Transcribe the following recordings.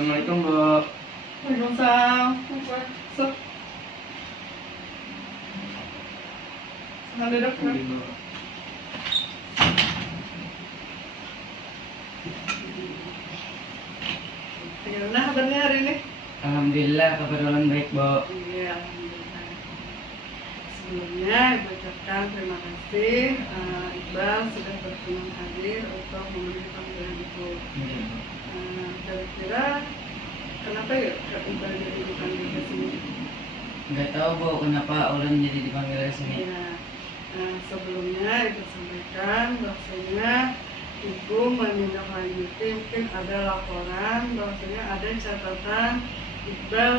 Assalamualaikum, Bu. Waalaikumsalam. Sok. Sana duduk, Bu. Iya, Bu. Gimana kabarnya hari ini? Alhamdulillah kabar ulun baik, Bu. Iya, alhamdulillah. Sebelumnya Ibu ucapkan terima kasih Iqbal sudah berkenan hadir untuk memenuhi panggilan Ibu. Iya, Bu. Kira-kira kenapa ya Kak Iqbal jadi dipanggil ke sini? Nggak tahu, Bu, kenapa ulun jadi dipanggil ke sini. Ya, sebelumnya Ibu sampaikan bahwasanya Ibu menindaklanjuti mungkin ada laporan bahwasanya ada catatan Iqbal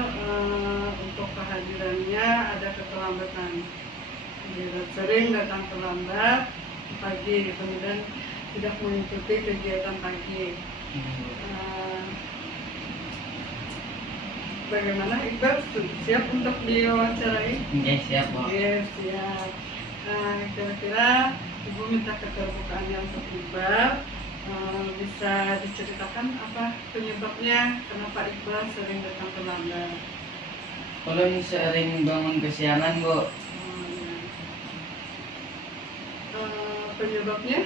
untuk kehadirannya ada keterlambatan. Dia sering datang terlambat pagi, kemudian tidak mengikuti kegiatan pagi. Iya, Bu. Bagaimana Iqbal siap untuk diwawancarai? Iya, siap, Bu. Yes, siap. Kira-kira Ibu minta keterbukaannya untuk Iqbal. Bisa diceritakan apa penyebabnya kenapa Iqbal sering datang terlambat? Ulun sering bangun kesiangan, Bu. Penyebabnya?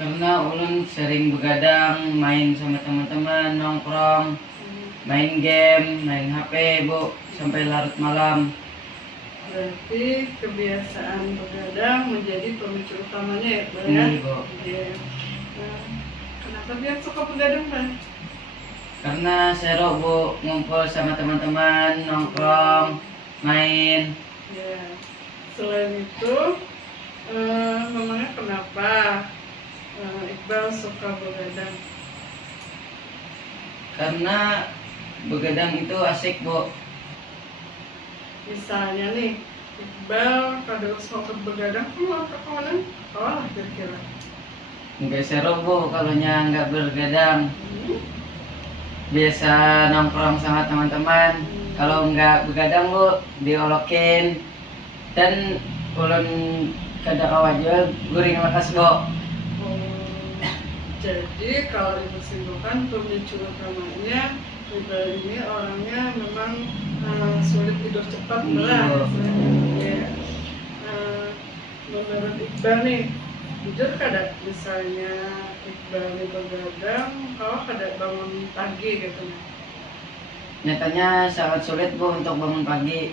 Karena ulun sering begadang, main sama teman-teman, nongkrong, main game, main HP, Bu, sampai larut malam. Berarti kebiasaan begadang menjadi pemicu utamanya ya, Iqbal ya? Iya, Bu. Iya. Kenapa dia suka begadang, Pak? Karena seru, Bu, ngumpul sama teman-teman, nongkrong, main. Ya. Selain itu, memangnya kenapa Iqbal suka begadang? Karena begadang itu asik, Bu. Misalnya nih, Iqbal kada suka begadang keluar ke kawanan, lah kira-kira. Nggak seru, Bu, kalau nggak bergadang. Biasa nongkrong sama teman-teman. Kalau nggak begadang, Bu, diolokin. Dan ulun kada kawajar guring lakas, Bu. Jadi kalau Ibu simpulkan pemicu utamanya Iqbal ini orangnya memang sulit tidur cepat lah. Ya. Menurut Iqbal nih, jujur kada misalnya Iqbal ini begadang, kalau kada bangun pagi gitu. Nyatanya sangat sulit, Bu, untuk bangun pagi.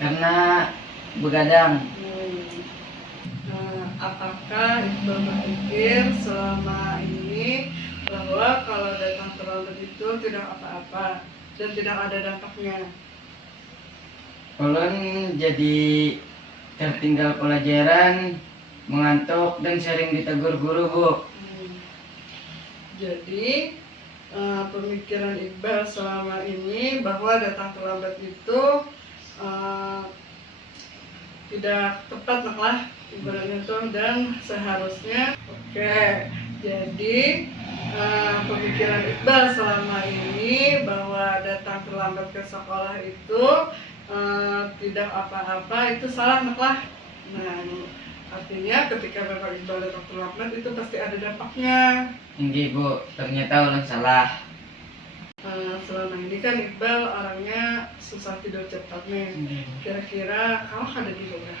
Karena begadang. Apakah Iqbal berpikir selama ini bahwa kalau datang terlambat itu tidak apa-apa dan tidak ada dampaknya? Ulun jadi tertinggal pelajaran, mengantuk, dan sering ditegur guru, Bu. Jadi pemikiran Iqbal selama ini bahwa datang terlambat itu tidak tepat lah ibaratnya tuh, dan seharusnya jadi pemikiran Iqbal selama ini bahwa datang terlambat ke sekolah itu tidak apa-apa, itu salah lah. Nah, artinya ketika Bapak Iqbal datang terlambat itu pasti ada dampaknya. Enggak, Bu, ternyata ulun salah. Selama ini kan Iqbal orangnya susah tidur cepat nih. Kira-kira kalau ada di mana?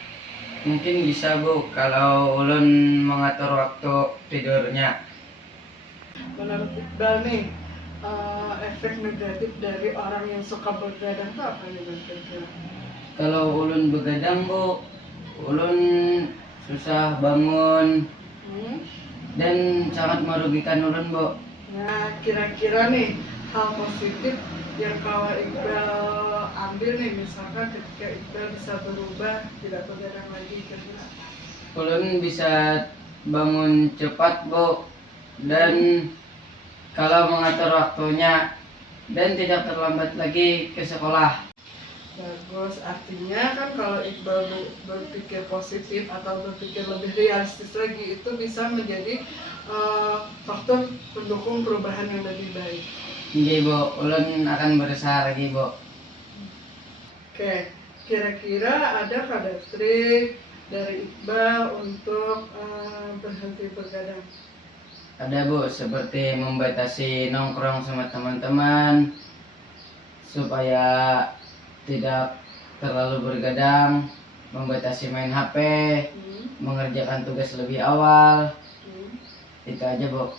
Mungkin bisa, Bu, kalau ulun mengatur waktu tidurnya. Menurut Iqbal nih, efek negatif dari orang yang suka begadang itu apa nih kira-kira? Kalau ulun begadang, Bu, ulun susah bangun dan sangat merugikan ulun, Bu. Nah, kira-kira nih hal positif yang kalau Iqbal ambil nih, misalkan ketika Iqbal bisa berubah tidak begadang lagi, kira-kira Ulun bisa bangun cepat, Bu, dan kalau mengatur waktunya dan tidak terlambat lagi ke sekolah. bagus. Artinya kan kalau Iqbal berpikir positif atau berpikir lebih realistis lagi, itu bisa menjadi faktor pendukung perubahan yang lebih baik. Iya, Bu, ulun akan berusaha lagi, Bu. Oke, kira-kira ada kada trik dari Iqbal untuk berhenti begadang? Ada Bu, seperti membatasi nongkrong sama teman-teman supaya tidak terlalu bergadang, membatasi main HP, mengerjakan tugas lebih awal. Itu aja Bu.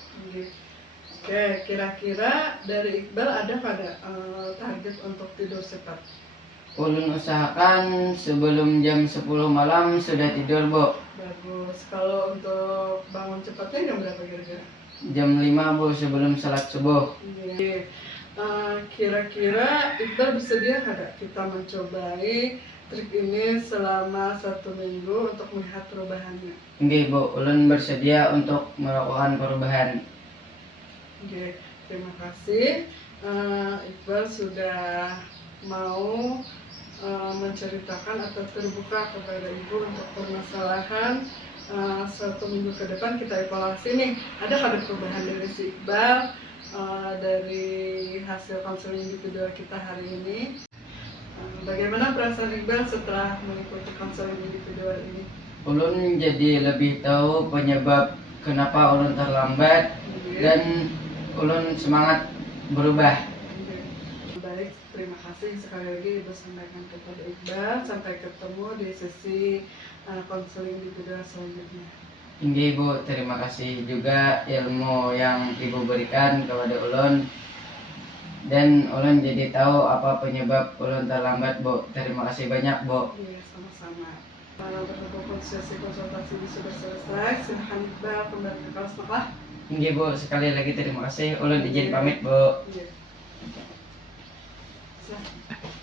Oke, kira-kira dari Iqbal ada pada target untuk tidur cepat? Ulun usahakan sebelum jam 10 malam sudah tidur Bu. Bagus. Kalau untuk bangun cepatnya jam berapa kira-kira? Jam 5 Bu, sebelum salat subuh. Oke. Kira-kira Iqbal bersedia nggak kita mencobai trik ini selama 1 minggu untuk melihat perubahannya? Nggih Bu, ulun bersedia untuk melakukan perubahan. Oke, terima kasih. Iqbal sudah mau menceritakan atau terbuka kepada Ibu untuk permasalahan. 1 minggu ke depan kita evaluasi nih, ada perubahan dari si Iqbal dari hasil konseling individual kita hari ini. Bagaimana perasaan Iqbal setelah mengikuti konseling individual ini? Ulun jadi lebih tahu penyebab kenapa ulun terlambat dan ulun semangat berubah. Baik, terima kasih sekali lagi Ibu sampaikan kepada Iqbal. Sampai ketemu di sesi konseling individual selanjutnya. Inggih Bu, terima kasih juga ilmu yang Ibu berikan kepada ulun. Dan ulun jadi tahu apa penyebab ulun terlambat Bu. Terima kasih banyak Bu. Iya, sama-sama. Berhubung sesi konsultasi ini sudah selesai, silahkan Iqbal kembali ke kelas sekolah. Inggih Bu, sekali lagi terima kasih. Ulun izin pamit Bu. Iya. Silahkan.